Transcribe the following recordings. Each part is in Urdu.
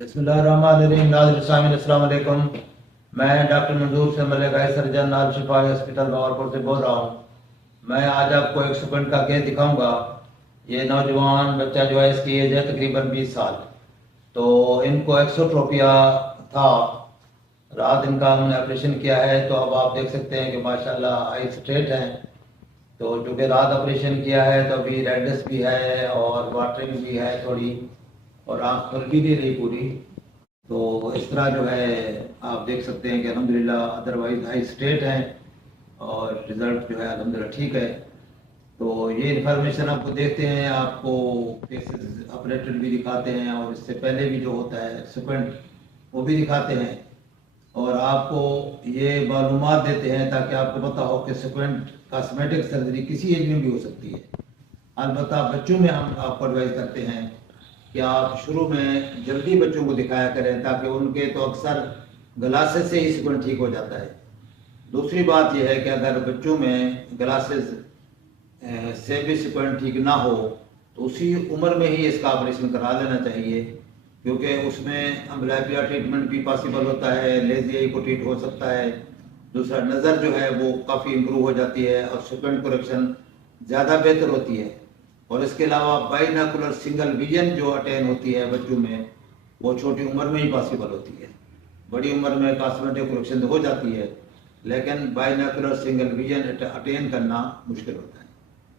بسم اللہ الرحمن الرحیم. ناظرین سامعین السلام علیکم. میں ڈاکٹر منظور سے ملک آئی سرجن نال شفا ہاسپٹل راولپور سے بول رہا ہوں. میں آج آپ کو ایک سیکنڈ کا کیس دکھاؤں گا. یہ نوجوان بچہ جو ہے اس کی ایج ہے تقریباً 20 سال. تو ان کو ایکسوٹروپیا تھا. رات ان کا ہم نے آپریشن کیا ہے تو اب آپ دیکھ سکتے ہیں کہ ماشاءاللہ آئی اسٹریٹ ہیں. تو چونکہ رات آپریشن کیا ہے تو ابھی ریڈنس بھی ہے اور واٹرنگ بھی ہے تھوڑی, اور آنکھ کھل بھی نہیں رہی پوری. تو اس طرح جو ہے آپ دیکھ سکتے ہیں کہ الحمدللہ ادروائز ہائی اسٹیٹ ہیں اور رزلٹ جو ہے الحمدللہ ٹھیک ہے. تو یہ انفارمیشن آپ کو دیکھتے ہیں, آپ کو کیسز آپریٹڈ بھی دکھاتے ہیں اور اس سے پہلے بھی جو ہوتا ہے سیکوینٹ وہ بھی دکھاتے ہیں, اور آپ کو یہ معلومات دیتے ہیں تاکہ آپ کو پتہ ہو کہ سیکوینٹ کاسمیٹک سرجری کسی ایج میں بھی ہو سکتی ہے. البتہ بچوں میں ہم آپ کو ایڈوائز کرتے ہیں کہ آپ شروع میں جلدی بچوں کو دکھایا کریں تاکہ ان کے تو اکثر گلاسز سے ہی سیکوینٹ ٹھیک ہو جاتا ہے. دوسری بات یہ ہے کہ اگر بچوں میں گلاسز سے بھی سیکوینٹ ٹھیک نہ ہو تو اسی عمر میں ہی اس کا آپریشن کرا لینا چاہیے, کیونکہ اس میں امبلیپیا ٹریٹمنٹ بھی پاسبل ہوتا ہے, لیزی آئی کو ٹریٹ ہو سکتا ہے. دوسرا نظر جو ہے وہ کافی امپروو ہو جاتی ہے اور سیکوینٹ کریکشن زیادہ بہتر ہوتی ہے. اور اس کے علاوہ بائناکولر سنگل ویژن جو اٹین ہوتی ہے بچوں میں وہ چھوٹی عمر میں ہی پاسبل ہوتی ہے. بڑی عمر میں کاسمیٹک کریکشن ہو جاتی ہے لیکن بائناکولر سنگل ویژن اٹین کرنا مشکل ہوتا ہے.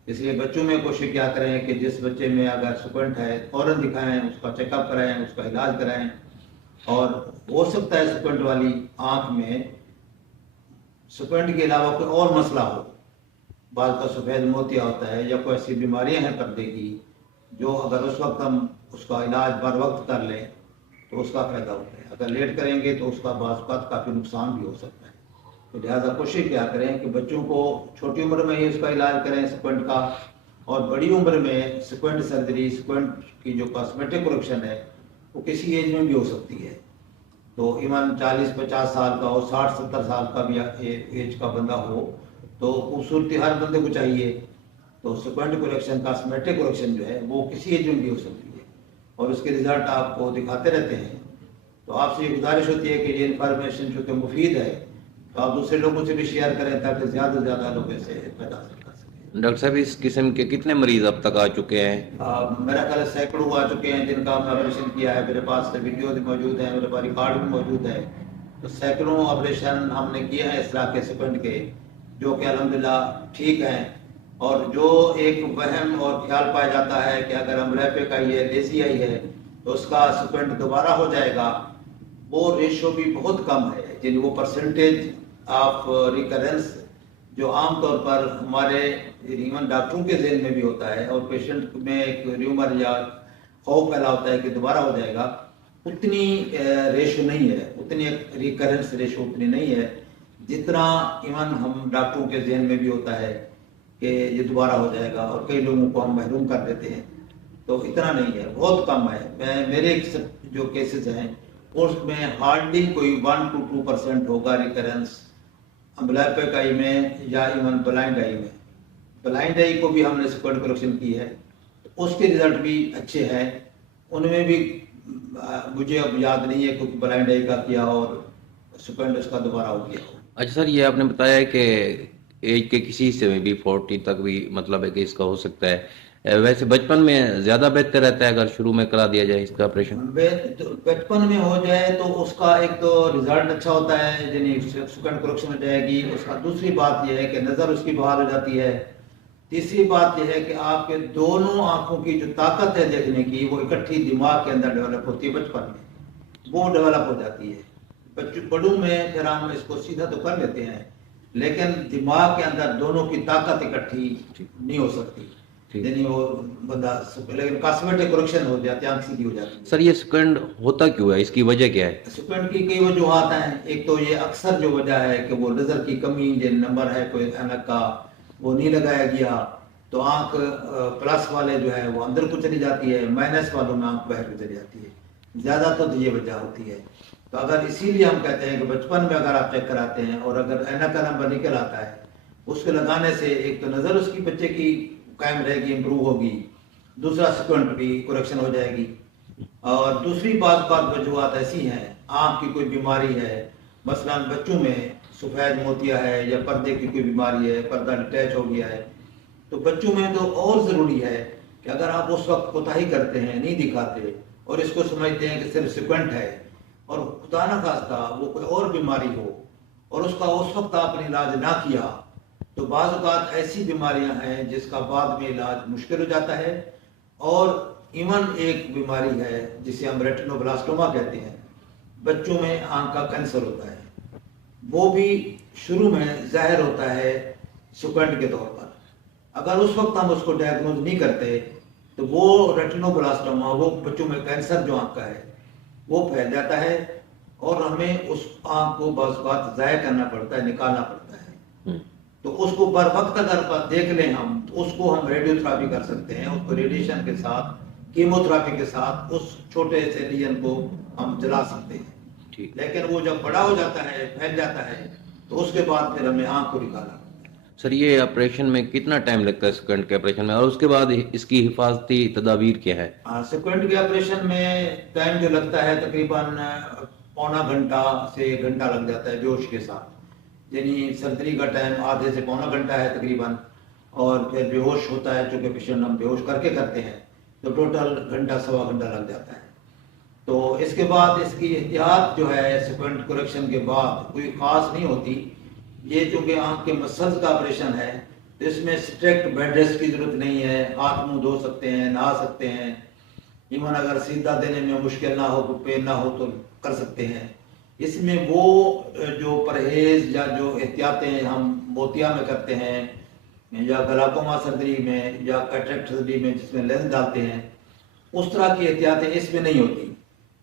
اس لیے بچوں میں کوشش کیا کریں کہ جس بچے میں اگر سیکوینٹ ہے فوراً دکھائیں, اس کا چیک اپ کرائیں, اس کا علاج کرائیں. اور ہو سکتا ہے سیکوینٹ والی آنکھ میں سیکوینٹ کے علاوہ کوئی اور مسئلہ ہو, بعض کا سفید موتیا ہوتا ہے یا کوئی ایسی بیماریاں ہیں پردے کی جو اگر اس وقت ہم اس کا علاج بر وقت کر لیں تو اس کا فائدہ ہوتا ہے. اگر لیٹ کریں گے تو اس کا بعض اوقات کافی نقصان بھی ہو سکتا ہے. تو لہٰذا کوشش کیا کریں کہ بچوں کو چھوٹی عمر میں ہی اس کا علاج کریں سیکوینٹ کا, اور بڑی عمر میں سیکوینٹ سرجری سیکوینٹ کی جو کاسمیٹک کریکشن ہے وہ کسی ایج میں بھی ہو سکتی ہے. تو ایون 40-50 سال کا ہو, 60-70 سال کا بھی ایج کا بندہ ہو تو خوبصورتی ہر بندے کو چاہیے. تو سیکوینٹ کریکشن کاسمیٹک کریکشن جو ہے وہ کسی ایج میں بھی ہو سکتی ہے اور اس کے رزلٹ آپ کو دکھاتے رہتے ہیں. تو آپ سے یہ گزارش ہوتی ہے کہ یہ انفارمیشن چونکہ مفید ہے تو آپ دوسرے لوگوں سے بھی شیئر کریں تاکہ زیادہ سے زیادہ لوگ اسے پیدا کر سکیں. ڈاکٹر صاحب اس قسم کے کتنے مریض اب تک آ چکے ہیں؟ میرا خیال ہے سینکڑوں آ چکے ہیں جن کا ہم نے آپریشن کیا ہے. میرے پاس ویڈیو بھی موجود ہیں, میرے پاس ریکارڈ بھی موجود ہے. تو سینکڑوں آپریشن ہم نے کیے ہیں اس طرح کے سیکوینٹ کے جو کہ الحمدللہ ٹھیک ہیں. اور جو ایک وہم اور خیال پایا جاتا ہے کہ اگر امبلیپے کا یہ لیزی آئی ہے تو اس کا سیکوینٹ دوبارہ ہو جائے گا, وہ ریشو بھی بہت کم ہے. یعنی وہ پرسنٹیج آف ریکرنس جو عام طور پر ہمارے ایون ڈاکٹروں کے ذہن میں بھی ہوتا ہے اور پیشنٹ میں ایک ریومر یا خوف پیدا ہوتا ہے کہ دوبارہ ہو جائے گا, اتنی ریشو نہیں ہے, اتنی ریکرنس ریشو اتنی نہیں ہے جتنا ایون ہم ڈاکٹروں کے ذہن میں بھی ہوتا ہے کہ یہ دوبارہ ہو جائے گا, اور کئی لوگوں کو ہم محروم کر دیتے ہیں. تو اتنا نہیں ہے, بہت کم ہے. میرے جو کیسز ہیں اس میں ہارڈلی کوئی 1-2% ہوگا ریکرنس امبلیپک آئی میں یا ایون بلائنڈ آئی میں. بلائنڈ آئی کو بھی ہم نے سیکوینٹ کریکشن کی ہے, اس کے رزلٹ بھی اچھے ہیں. ان میں بھی مجھے اب یاد نہیں ہے کیونکہ بلائنڈ آئی کا کیا اور سیکوینٹ اس کا دوبارہ ہو گیا. اچھا سر, یہ آپ نے بتایا ہے کہ ایج کے کسی حصے میں بھی 40 تک بھی مطلب ہے کہ اس کا ہو سکتا ہے. ویسے بچپن میں زیادہ بہتر رہتا ہے اگر شروع میں کرا دیا جائے اس کا آپریشن؟ بچپن میں ہو جائے تو اس کا ایک تو رزلٹ اچھا ہوتا ہے, یعنی سیکوینٹ کریکشن ہو جائے گی اس کا. دوسری بات یہ ہے کہ نظر اس کی بحال ہو جاتی ہے. تیسری بات یہ ہے کہ آپ کے دونوں آنکھوں کی جو طاقت ہے دیکھنے کی وہ اکٹھی دماغ کے اندر ڈیولپ ہوتی ہے بچپن میں, وہ ڈیولپ ہو جاتی ہے. بڑوں میں پھر ہم اس کو سیدھا تو کر لیتے ہیں لیکن دماغ کے اندر دونوں کی طاقت اکٹھی نہیں ہو سکتی, یعنی وہ بندہ لیکن کاسمیٹک کریکشن ہو جاتی ہے, آنکھ سیدھی ہو جاتی ہے. سر یہ سیکوینٹ ہوتا کیوں ہے, اس کی وجہ کیا ہے؟ سیکوینٹ کی کئی وجوہات ہیں. ایک تو یہ اکثر جو وجہ ہے کہ وہ نظر کی کمی, جو نمبر ہے کوئی اینک کا وہ نہیں لگایا گیا تو آنکھ پلس والے جو ہے وہ اندر کو چلی جاتی ہے, مائنس والوں میں آنکھ باہر کو چلی جاتی ہے. زیادہ تو یہ وجہ ہوتی ہے. تو اگر اسی لیے ہم کہتے ہیں کہ بچپن میں اگر آپ چیک کراتے ہیں اور اگر اینک کا نمبر نکل آتا ہے اس کو لگانے سے ایک تو نظر اس کی بچے کی قائم رہے گی, امپروو ہوگی. دوسرا سیکوینٹ بھی کریکشن ہو جائے گی. اور دوسری بات وجوہات ایسی ہیں، آنکھ کی کوئی بیماری ہے، مثلا بچوں میں سفید موتیا ہے یا پردے کی کوئی بیماری ہے، پردہ ڈٹیچ ہو گیا ہے، تو بچوں میں تو اور ضروری ہے کہ اگر آپ اس وقت کوتاہی کرتے ہیں، نہیں دکھاتے اور اس کو سمجھتے ہیں کہ صرف سیکوینٹ ہے اور خدا نہ خواستہ وہ کوئی اور بیماری ہو اور اس کا اس وقت آپ نے علاج نہ کیا، تو بعض اوقات ایسی بیماریاں ہیں جس کا بعد میں علاج مشکل ہو جاتا ہے۔ اور ایون ایک بیماری ہے جسے ہم ریٹینوبلاسٹوما کہتے ہیں، بچوں میں آنکھ کا کینسر ہوتا ہے، وہ بھی شروع میں ظاہر ہوتا ہے سیکوینٹ کے طور پر۔ اگر اس وقت ہم اس کو ڈائگنوز نہیں کرتے تو وہ ریٹینوبلاسٹوما، وہ بچوں میں کینسر جو آنکھ کا ہے، وہ پھیل جاتا ہے اور ہمیں اس آنکھ کو بعض اوقات ضائع کرنا پڑتا ہے، نکالنا پڑتا ہے۔ تو اس کو بر وقت اگر دیکھ لیں ہم تو اس کو ہم ریڈیو تھراپی کر سکتے ہیں، اس کو ریڈیشن کے ساتھ، کیمو تھراپی کے ساتھ اس چھوٹے سے لیجن کو ہم جلا سکتے ہیں۔ لیکن وہ جب بڑا ہو جاتا ہے، پھیل جاتا ہے، تو اس کے بعد پھر ہمیں آنکھ کو نکالنا پڑتا ہے۔ سر یہ آپریشن میں کتنا ٹائم لگتا ہے سیکوینٹ کے آپریشن میں، اور اس کے بعد اس کی حفاظتی تدابیر کیا ہے؟ سیکوینٹ کے آپریشن میں ٹائم جو لگتا ہے تقریباً پونا گھنٹہ سے 1 گھنٹہ لگ جاتا ہے بیہوش کے ساتھ، یعنی سرجری کا ٹائم آدھے سے پونا گھنٹہ ہے تقریباً، اور پھر بیہوش ہوتا ہے، چونکہ پیشنٹ ہم بیہوش کر کے کرتے ہیں تو ٹوٹل گھنٹہ سوا گھنٹہ لگ جاتا ہے۔ تو اس کے بعد اس کی احتیاط جو ہے سیکوینٹ کریکشن کے بعد کوئی خاص نہیں ہوتی۔ یہ چونکہ آنکھ کے مسلز کا آپریشن ہے تو اس میں اسٹرکٹ بیڈ ریسٹ کی ضرورت نہیں ہے، ہاتھ منہ دھو سکتے ہیں، نہا سکتے ہیں، ایون اگر سیدھا دینے میں مشکل نہ ہو، کوئی پین نہ ہو تو کر سکتے ہیں۔ اس میں وہ جو پرہیز یا جو احتیاطیں ہم موتیا میں کرتے ہیں یا گلاکوما سرجری میں یا کیٹریکٹ سرجری میں جس میں لینس ڈالتے ہیں، اس طرح کی احتیاطیں اس میں نہیں ہوتی،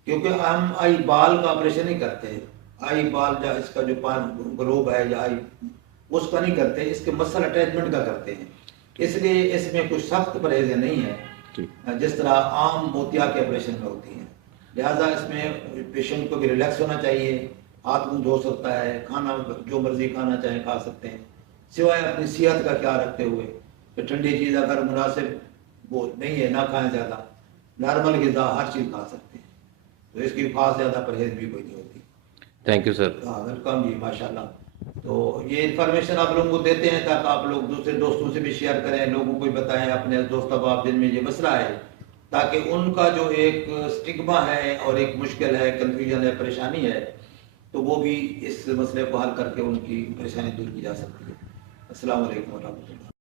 کیونکہ ہم آئی بال کا آپریشن نہیں کرتے، آئی بال یا اس کا جو گلوب ہے یا آئی، اس کا نہیں کرتے، اس کے مسل اٹیچمنٹ کا کرتے ہیں، اس لیے اس میں کچھ سخت پرہیزیں نہیں ہیں جس طرح عام موتیا کے آپریشن میں ہوتی ہیں۔ لہٰذا اس میں پیشنٹ کو بھی ریلیکس ہونا چاہیے، ہاتھ منہ دھو سکتا ہے، کھانا جو مرضی کھانا چاہیں کھا سکتے ہیں، سوائے اپنی صحت کا خیال رکھتے ہوئے کہ ٹھنڈی چیز اگر مناسب وہ نہیں ہے نہ کھائیں، زیادہ نارمل غذا ہر چیز کھا سکتے ہیں، تو اس کی خاص زیادہ پرہیز بھی کوئی نہیں ہوتی۔ Thank you sir. ویلکم جی، ماشاء اللہ۔ تو یہ انفارمیشن آپ لوگوں کو دیتے ہیں تاکہ آپ لوگ دوسرے دوستوں سے بھی شیئر کریں، لوگوں کو بھی بتائیں، اپنے دوست احباب جن میں یہ مسئلہ ہے، تاکہ ان کا جو ایک سٹگما ہے اور ایک مشکل ہے، کنفیوژن ہے، پریشانی ہے، تو وہ بھی اس مسئلے کو حل کر کے ان کی پریشانی دور کی جا سکتی ہے۔ السلام علیکم ورحمۃ اللہ۔